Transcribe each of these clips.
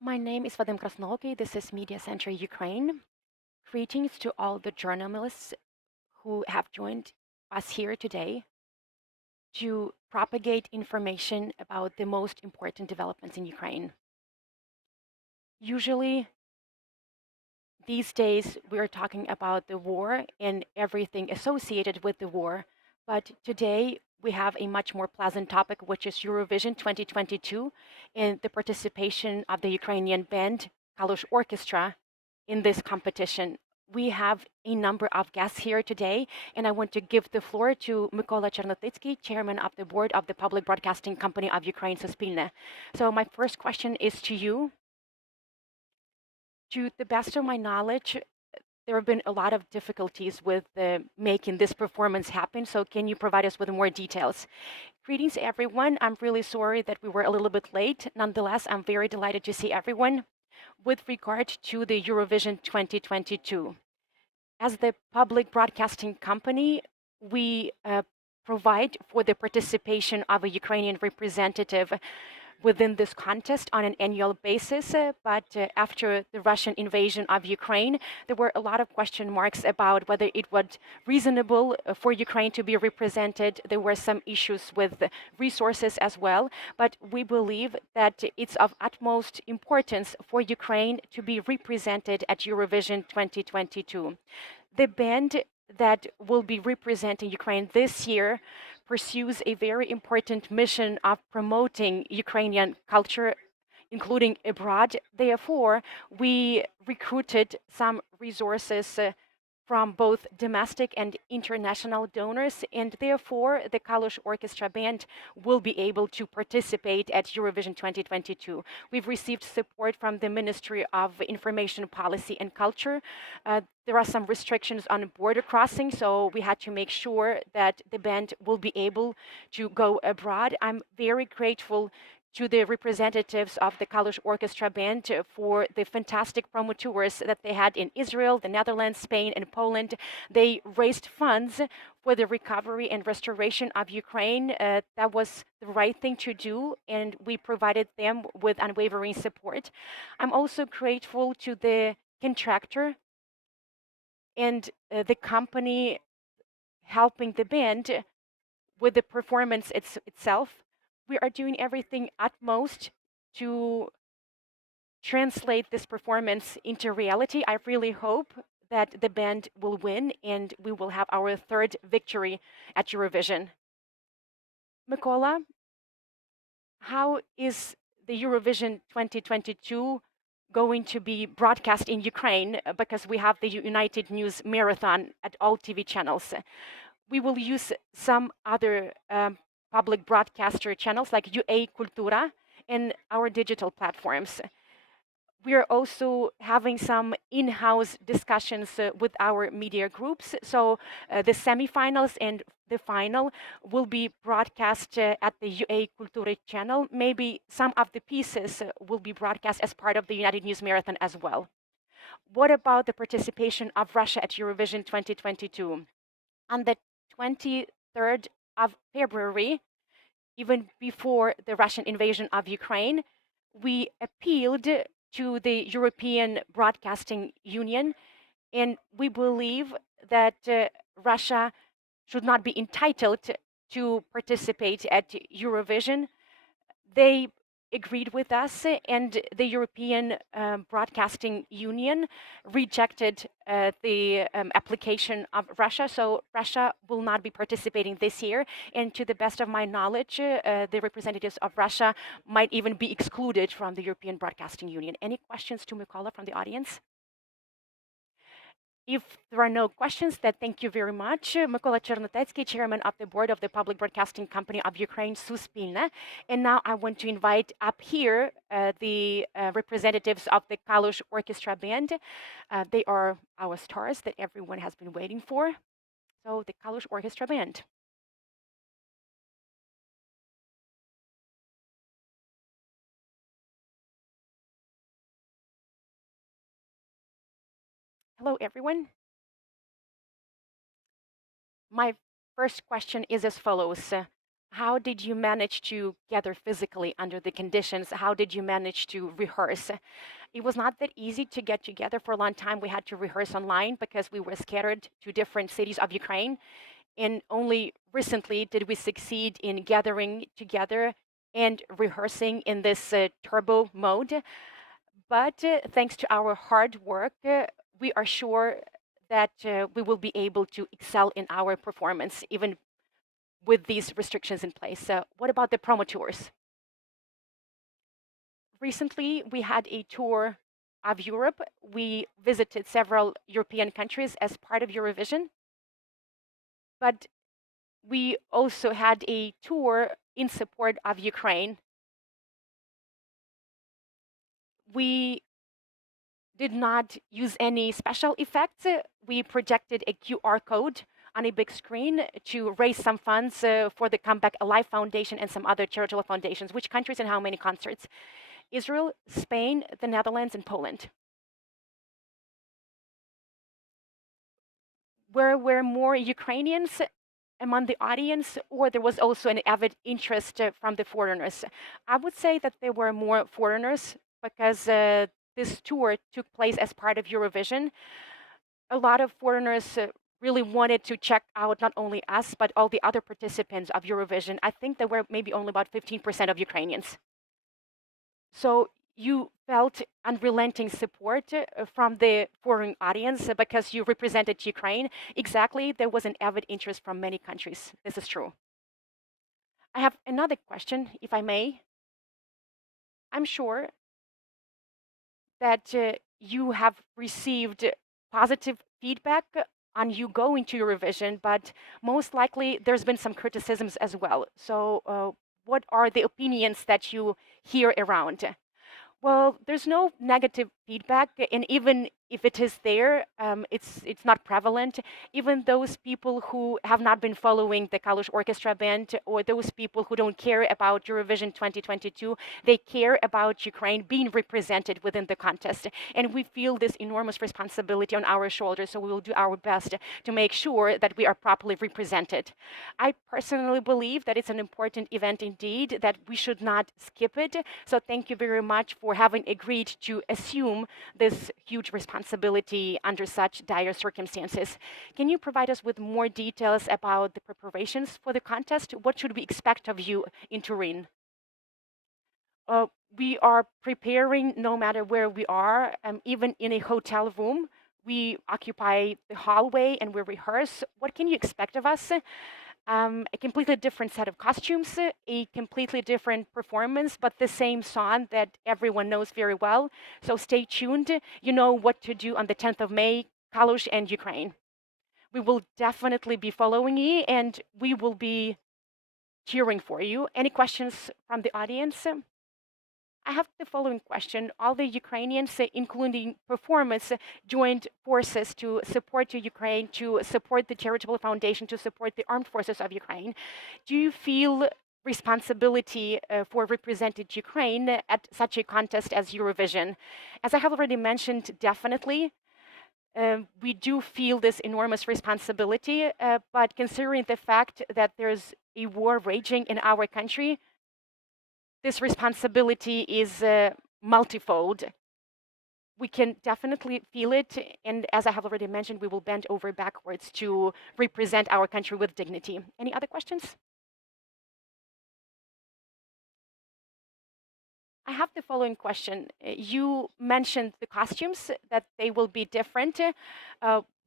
My name is Vadim Krasnolki. This is Mediacentru Ukraine. Greetings to all the journalists who have joined us here today to propagate information about the most important developments in Ukraine. Usually, these days, we're talking about the war and everything associated with the war, but today we have a much more pleasant topic, which is Eurovision 2022 and the participation of the Ukrainian band Kalush Orchestra in this competition. We have a number of guests here today, and I want to give the floor to Mykola Chernotitsky, chairman of the board of the Public Broadcasting Company of Ukraine, Suspilne. So my first question is to you. To the best of my knowledge, there have been a lot of difficulties with making this performance happen. So can you provide us with more details? Greetings, everyone. I'm really sorry that we were a little bit late. Nonetheless, I'm very delighted to see everyone. With regard to the Eurovision 2022, as the public broadcasting company, we provide for the participation of a Ukrainian representative within this contest on an annual basis. But after the Russian invasion of Ukraine, there were a lot of question marks about whether it was reasonable for Ukraine to be represented. There were some issues with resources as well. But we believe that it's of utmost importance for Ukraine to be represented at Eurovision 2022. The band that will be representing Ukraine this year pursues a very important mission of promoting Ukrainian culture, including abroad. Therefore, we recruited some resources from both domestic and international donors, and therefore the Kalush Orchestra Band will be able to participate at Eurovision 2022. We've received support from the Ministry of Information Policy and Culture. There are some restrictions on border crossing, so we had to make sure that the band will be able to go abroad. I'm very grateful to the representatives of the Kalush Orchestra Band for the fantastic promo tours that they had in Israel, the Netherlands, Spain, and Poland. They raised funds for the recovery and restoration of Ukraine. That was the right thing to do, and we provided them with unwavering support. I'm also grateful to the contractor and the company helping the band with the performance itself. We are doing everything utmost to translate this performance into reality. I really hope that the band will win and we will have our third victory at Eurovision. Mykola, how is the Eurovision 2022 going to be broadcast in Ukraine? Because we have the United News Marathon at all TV channels. We will use some other public broadcaster channels like UA Cultura and our digital platforms. We are also having some in-house discussions with our media groups. So the semifinals and the final will be broadcast at the UA Cultura channel. Maybe some of the pieces will be broadcast as part of the United News Marathon as well. What about the participation of Russia at Eurovision 2022? On the 23rd of February, even before the Russian invasion of Ukraine, we appealed to the European Broadcasting Union, and we believe that Russia should not be entitled to participate at Eurovision. They agreed with us, and the European Broadcasting Union rejected the application of Russia. So Russia will not be participating this year. And to the best of my knowledge, the representatives of Russia might even be excluded from the European Broadcasting Union. Any questions to Mykola from the audience? If there are no questions, then thank you very much. Mykola Chernotetsky, chairman of the board of the Public Broadcasting Company of Ukraine, Suspilne. And now I want to invite up here the representatives of the Kalush Orchestra Band. They are our stars that everyone has been waiting for. So the Kalush Orchestra Band. Hello, everyone. My first question is as follows. How did you manage to gather physically under the conditions? How did you manage to rehearse? It was not that easy to get together. For a long time. We had to rehearse online because we were scattered to different cities of Ukraine. And only recently did we succeed in gathering together and rehearsing in this turbo mode. But thanks to our hard work, we are sure that we will be able to excel in our performance, even with these restrictions in place. What about the promo tours? Recently, we had a tour of Europe. We visited several European countries as part of Eurovision, but we also had a tour in support of Ukraine. We did not use any special effects. We projected a QR code on a big screen to raise some funds for the Comeback Alive Foundation and some other charitable foundations. Which countries and how many concerts? Israel, Spain, the Netherlands, and Poland. Were more Ukrainians among the audience, or there was also an avid interest from the foreigners? I would say that there were more foreigners because this tour took place as part of Eurovision. A lot of foreigners really wanted to check out not only us, but all the other participants of Eurovision. I think there were maybe only about 15% of Ukrainians. So you felt unrelenting support from the foreign audience because you represented Ukraine. Exactly, there was an avid interest from many countries. This is true. I have another question, if I may. I'm sure that you have received positive feedback on you going to Eurovision, but most likely there's been some criticisms as well. So, what are the opinions that you hear around? Well, there's no negative feedback, and even if it is there, it's not prevalent. Even those people who have not been following the Kalush Orchestra band, or those people who don't care about Eurovision 2022, they care about Ukraine being represented within the contest, and we feel this enormous responsibility on our shoulders. So we will do our best to make sure that we are properly represented. I personally believe that it's an important event indeed, that we should not skip it. So thank you very much for having agreed to assume this huge responsibility under such dire circumstances. Can you provide us with more details about the preparations for the contest? What should we expect of you in Turin? We are preparing no matter where we are, even in a hotel room. We occupy the hallway and we rehearse. What can you expect of us? A completely different set of costumes, a completely different performance, but the same song that everyone knows very well. So stay tuned. You know what to do on the 10th of May, Kalush and Ukraine. We will definitely be following you and we will be cheering for you. Any questions from the audience? I have the following question. All the Ukrainians, including performers, joined forces to support Ukraine, to support the charitable foundation, to support the armed forces of Ukraine. Do you feel responsibility for representing Ukraine at such a contest as Eurovision? As I have already mentioned, definitely. We do feel this enormous responsibility, but considering the fact that there's a war raging in our country, this responsibility is multifold. We can definitely feel it, and as I have already mentioned, we will bend over backwards to represent our country with dignity. Any other questions? I have the following question. You mentioned the costumes, that they will be different.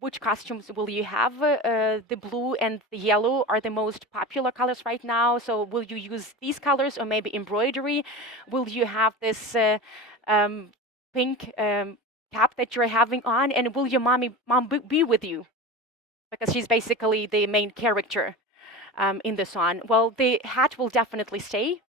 Which costumes will you have? The blue and the yellow are the most popular colors right now. So will you use these colors or maybe embroidery? Will you have this pink cap that you're having on? And will your mom be with you? Because she's basically the main character in the song. Well, the hat will definitely stay.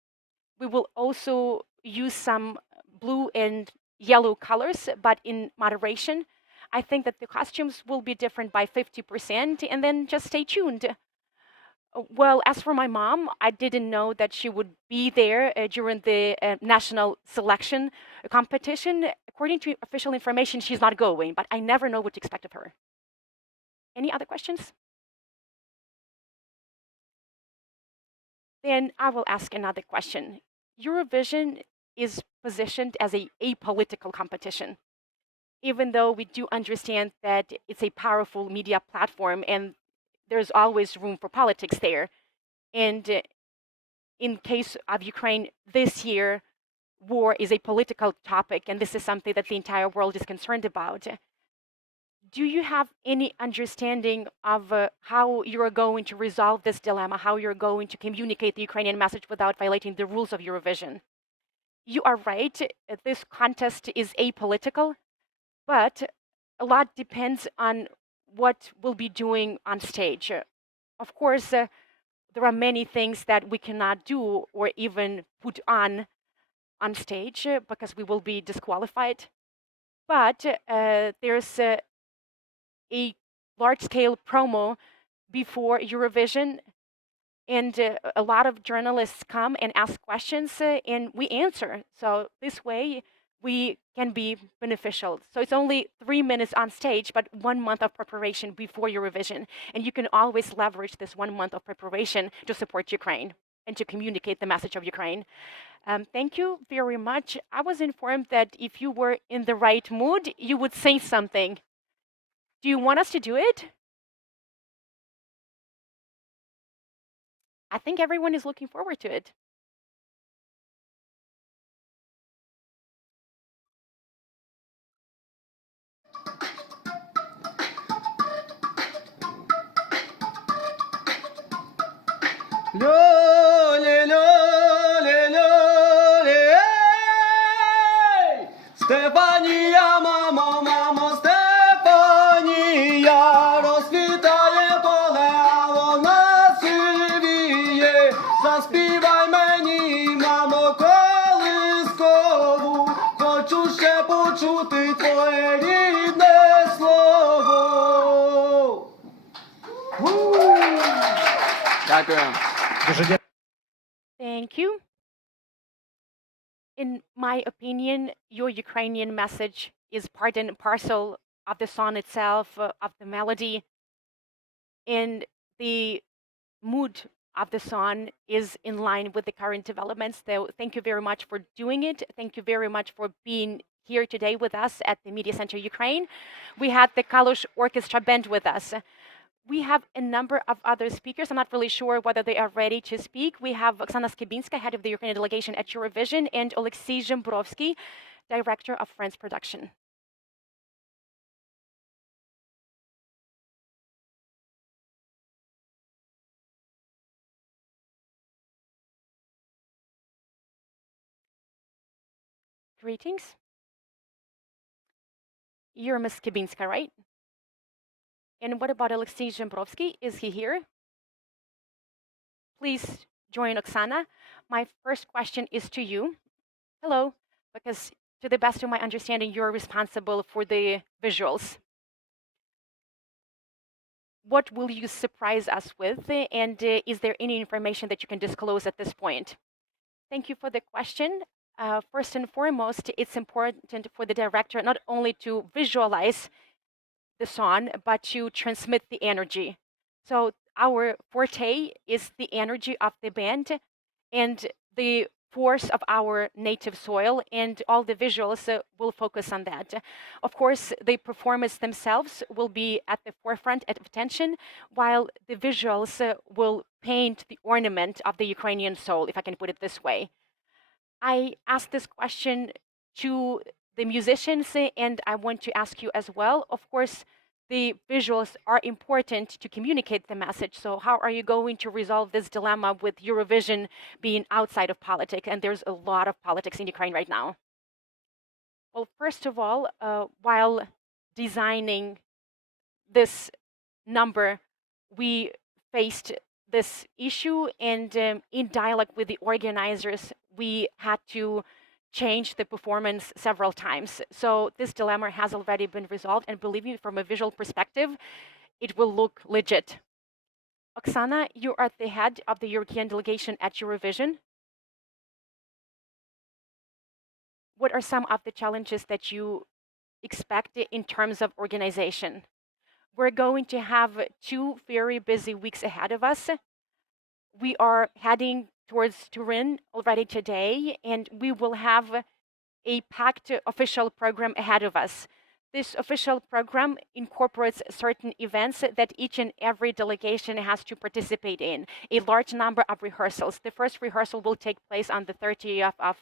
We will also use some blue and yellow colors, but in moderation. I think that the costumes will be different by 50%, and then just stay tuned. Well, as for my mom, I didn't know that she would be there during the national selection competition. According to official information, she's not going, but I never know what to expect of her. Any other questions? Then I will ask another question. Eurovision is positioned as a apolitical competition, even though we do understand that it's a powerful media platform and there's always room for politics there. And in case of Ukraine this year, war is a political topic, and this is something that the entire world is concerned about. Do you have any understanding of how you're going to resolve this dilemma, how you're going to communicate the Ukrainian message without violating the rules of Eurovision? You are right, this contest is apolitical, but a lot depends on what we'll be doing on stage. Of course, there are many things that we cannot do or even put on stage because we will be disqualified. But there's a large-scale promo before Eurovision, and a lot of journalists come and ask questions, and we answer. So this way, we can be beneficial. So it's only 3 minutes on stage, but 1 month of preparation before Eurovision. And you can always leverage this 1 month of preparation to support Ukraine and to communicate the message of Ukraine. Thank you very much. I was informed that if you were in the right mood, you would say something. Do you want us to do it? I think everyone is looking forward to it. Льолі, льолі, льолі, ей! Стефанія, мамо, мамо, Стефанія, розквітає поле, а вона сивіє. Заспівай мені, мамо, колискову, хочу ще почути твоє рідне слово. Дякую. Thank you. In my opinion, your Ukrainian message is part and parcel of the song itself, of the melody, and the mood of the song is in line with the current developments. So thank you very much for doing it. Thank you very much for being here today with us at the Mediacentru Ukraine. We had the Kalush Orchestra band with us. We have a number of other speakers. I'm not really sure whether they are ready to speak. We have Oksana Skibinska, head of the Ukrainian delegation at Eurovision, and Oleksiy Zhembrovsky, director of Friends Production. Greetings. You're Ms. Skibinska, right? And what about Oleksiy Zhembrovsky? Is he here? Please join Oksana. My first question is to you. Hello, because to the best of my understanding, you're responsible for the visuals. What will you surprise us with? And is there any information that you can disclose at this point? Thank you for the question. First and foremost, it's important for the director not only to visualize the song, but to transmit the energy. So our forte is the energy of the band and the force of our native soil, and all the visuals will focus on that. Of course, the performers themselves will be at the forefront of attention, while the visuals will paint the ornament of the Ukrainian soul, if I can put it this way. I asked this question to the musicians, and I want to ask you as well. Of course, the visuals are important to communicate the message. So how are you going to resolve this dilemma with Eurovision being outside of politics? And there's a lot of politics in Ukraine right now. Well, first of all, while designing this number, we faced this issue, and in dialogue with the organizers, we had to change the performance several times. So this dilemma has already been resolved, and believe me, from a visual perspective, it will look legit. Oksana, you are the head of the European delegation at Eurovision. What are some of the challenges that you expect in terms of organization? We're going to have 2 very busy weeks ahead of us. we are heading towards Turin already today, and we will have a packed official program ahead of us. This official program incorporates certain events that each and every delegation has to participate in, a large number of rehearsals. The first rehearsal will take place on the 30th of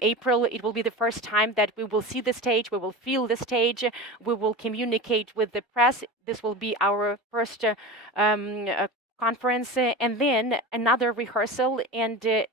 April. It will be the first time that we will see the stage, we will feel the stage, we will communicate with the press. This will be our first conference, and then another rehearsal and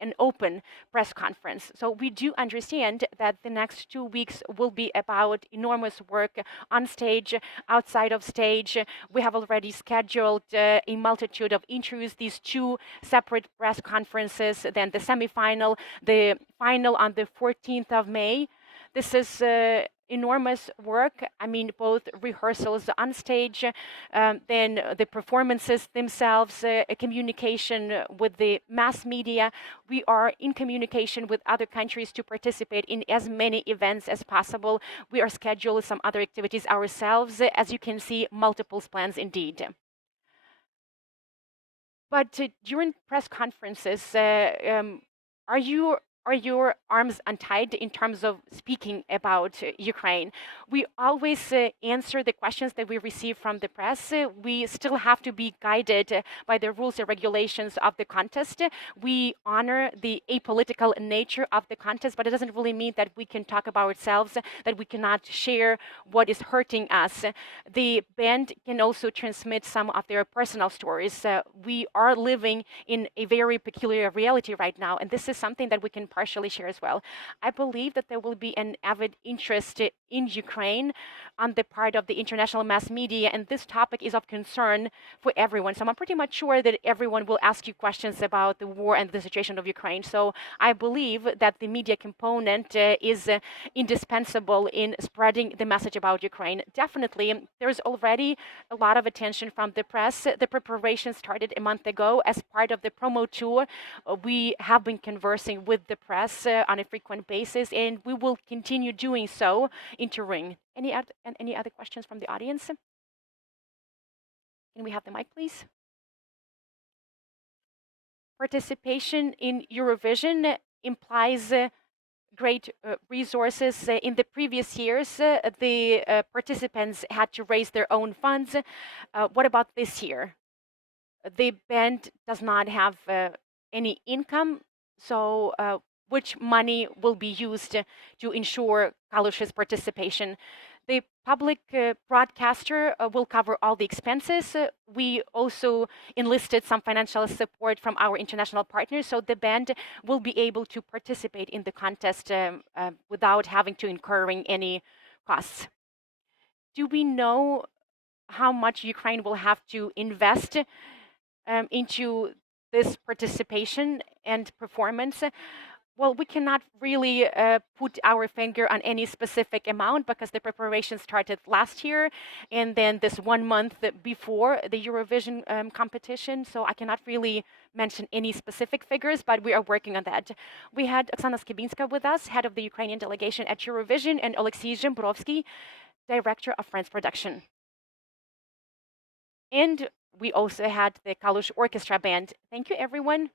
an open press conference. So we do understand that the next 2 weeks will be about enormous work on stage, outside of stage. We have already scheduled a multitude of interviews, these 2 separate press conferences, then the semifinal, the final on the 14th of May. This is enormous work. I mean, both rehearsals on stage, then the performances themselves, communication with the mass media. We are in communication with other countries to participate in as many events as possible. We are scheduling some other activities ourselves. As you can see, multiple plans indeed. But during press conferences, are your arms untied in terms of speaking about Ukraine? We always answer the questions that we receive from the press. We still have to be guided by the rules and regulations of the contest. We honor the apolitical nature of the contest, but it doesn't really mean that we can talk about ourselves, that we cannot share what is hurting us. The band can also transmit some of their personal stories. We are living in a very peculiar reality right now, and this is something that we can partially share as well. I believe that there will be an avid interest in Ukraine on the part of the international mass media, and this topic is of concern for everyone. So I'm pretty much sure that everyone will ask you questions about the war and the situation of Ukraine. So I believe that the media component is indispensable in spreading the message about Ukraine. Definitely, there's already a lot of attention from the press. The preparation started a month ago as part of the promo tour. We have been conversing with the press on a frequent basis, and we will continue doing so in Turin. Any other questions from the audience? Can we have the mic, please? Participation in Eurovision implies great resources. In the previous years, the participants had to raise their own funds. What about this year? The band does not have any income, so which money will be used to ensure Kalush's participation? The public broadcaster will cover all the expenses. We also enlisted some financial support from our international partners, so the band will be able to participate in the contest without having to incurring any costs. Do we know how much Ukraine will have to invest into this participation and performance? Well, we cannot really put our finger on any specific amount because the preparation started last year and then this 1 month before the Eurovision competition. So I cannot really mention any specific figures, but we are working on that. We had Oksana Skibinska with us, head of the Ukrainian delegation at Eurovision, and Alexei Zhembrovsky, director of France production. And we also had the Kalush Orchestra band. Thank you, everyone.